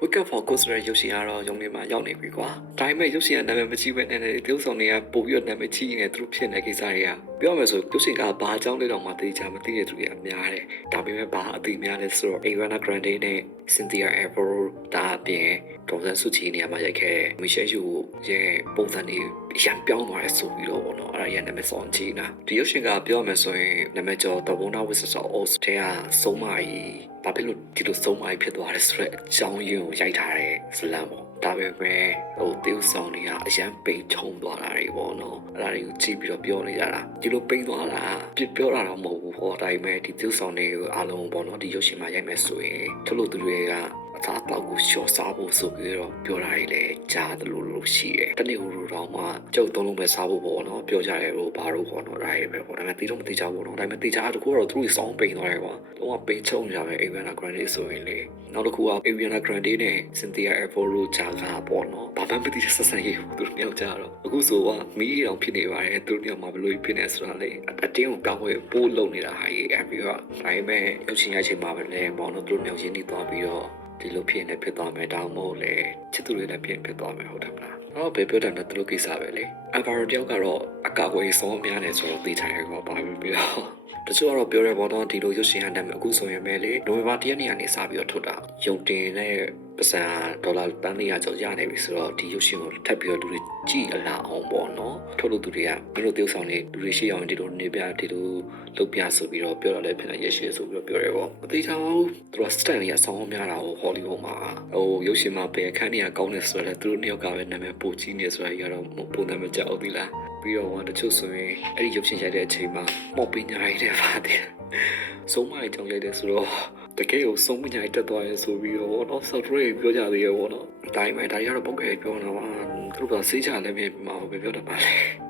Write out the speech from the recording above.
Wake up for Ghost ရဲ့ရုပ်ရှင်ကတော့ရုံထဲမှာရောက်နေပြီကွာ။ဒါပေမဲ့ရုပ်ရှင်ကနာမည်မကြီးပဲနဲ့တရုပ်ဆောင်တွေကပို့ပြီးတော့နာမည်ကြီးနေသူတို့ဖြစ်နေတဲ့ကိစ္စတွေကပြောမယ်ဆိုရုပ်ရှင်ကဘာအကြောင်းလဲတော့မှသိချာမသိတဲ့သူတွေကများတယ်။ဒါပေမဲ့ဘာအသိများလဲဆိုတော့ Ariana Grande နဲ့ Cynthia Erivo ဒါအပြင်ဒေါ်ဆန်စုကြည်နေရာမှာရိုက်ခဲ့တဲ့ Michelle Yeoh ရဲ့ပုံစံတွေအရန်ပြောင်းသွားတယ်ဆိုပြီးတော့ပေါ့နော်။အဲ့ဒါရနာမည်ဆောင်ချီနာဒီရုပ်ရှင်ကပြောမယ်ဆိုရင်နာမည်ကျော် The Wonder Wizard of Oz တဲ့ကဆုံးမကြီးဘာဖြစ်လို့ဒီလိုဆုံးမကြီးဖြစ်သွားလဲဆိုတော့အကြောင်းရင်းကိုရိုက်ထားတဲ့ဇလံပေါ့ဒါပေမဲ့တေးဥဆောင်တွေကအရန်ပိန်ထုံသွားတာတွေပေါ့နော်အဲ့ဒါတွေကိုကြည့်ပြီးတော့ပြောနေကြတာဒီလိုပိန်သွားတာပြပြောတာတော့မဟုတ်ဘူးပေါ့ဒါပေမဲ့ဒီတေးဥဆောင်တွေကိုအားလုံးပေါ့နော်ဒီရုပ်ရှင်မှာရိုက်မယ်ဆိုရင်ထုတ်လို့သူတွေကအသားတောက်ကိုရှော့စားဖို့ဆိုပြီးတော့ပြောတာတွေလည်းကြားသလိုလိုရှိတယ်တနေ့ဟိုလိုတော့မှကျုပ်သုံးလုံးပဲစားဖို့ပေါ့နော်ပြောကြတယ်လို့ဘာလို့ပေါ့နော်ဒါတွေပဲပေါ့ဒါပေမဲ့တေးတော့မတေးကြဘူးနော်ဒါပေမဲ့တေးကြတကူတော့သူတို့စောင်းပိန်သွားတယ်ကွာတော့ပိန်ချုံကြပဲ Ariana Grande ဆိုရင်လေနောက်တစ်ခုက Ariana Grande နဲ့ Cynthia Erivo ဂျာကပေါ့နော်ဘာမှမသိတဲ့ဆက်ဆံရေးကိုသူတို့မျိုးကြတော့အခုဆိုကမီးတောင်ဖြစ်နေပါတယ်သူတို့မျိုးမှာဘယ်လိုဖြစ်နေဆိုတာလေအတင်းကိုကောင်းဝဲပိုးလုံနေတာဟာကြီး Erivo ဒါပေမဲ့ရုပ်ရှင်ရိုက်ချိန်မှာပဲလေပေါ့နော်သူတို့မျိုးရင်းနှီးသွားပြီးတော့ဒီလိုဖြစ်နေဖြစ်သွားမယ်တောင်းမို့လေချစ်သူတွေလည်းဖြစ်သွားမယ်ဟုတ်တယ်မလားတော့ဘယ်ပြောတယ်လဲသူတို့ကိစ္စပဲလေအဗာရိုတယောက်ကတော့အကာအကွယ်စောများနေဆိုတော့သိချင်ရတော့ပါပြီးတော့တချို့ကတော့ပြောရပေါ်တော့ဒီလိုရုပ်ရှင်ဟန်တယ်အခုဆိုရင်ပဲလေနိုဝင်ဘာ1ရက်နေ့ကနေစပြီးတော့ထုတ်တာယုံတင်နဲ့ပစံဒေါ်လာတန်း400ကျော်ရနေပြီဆိုတော့ဒီရုပ်ရှင်ကိုထပ်ပြီးတော့လူတွေကြည့်အလားအောင်ပေါ့နော်ထုတ်လို့သူတွေကဒီလိုသေုပ်ဆောင်နေလူတွေရှိအောင်ဒီလိုနေပြဒီလိုလုပ်ပြဆိုပြီးတော့ပြောတော့လည်းဖြစ်နေရရှိဆိုပြီးတော့ပြောရဲပေါ့မသိချင်ဘူးသူကစတန်လေးကဆောင်းများတာဟိုဟောလီဝုဒ်မှာရုပ်ရှင်မှာဘယ်အခန်းတွေကကောင်းနေဆိုတော့သူတို့နှစ်ယောက်ကပဲနာမည်ပို့ကြီးနေဆိုတော့ကြီးကတော့ပုံနာမည်ကြောက်သေးလားပြီးတော့တချို့ဆိုရင်အဲ့ဒီရုပ်ရှင်ရိုက်တဲ့အချိန်မှာမော်ပညာရည်တဲ့ပါတယ်ဆုံးမအကြောင်းရိုက်တဲ့ဆိုတော့တကယ်ကိုဆုံးမညာရည်တက်သွားရဲဆိုပြီးတော့တော့ဆော့ဖ်ဝဲပြောကြသေးရဲ့ပေါ့နော်ဒါပေမဲ့ဒါကြီးကတော့ပုတ်ခဲပြောနေတာပါသူတို့ကစေးချလည်းမြင်မှာပဲပြောတတ်ပါလေ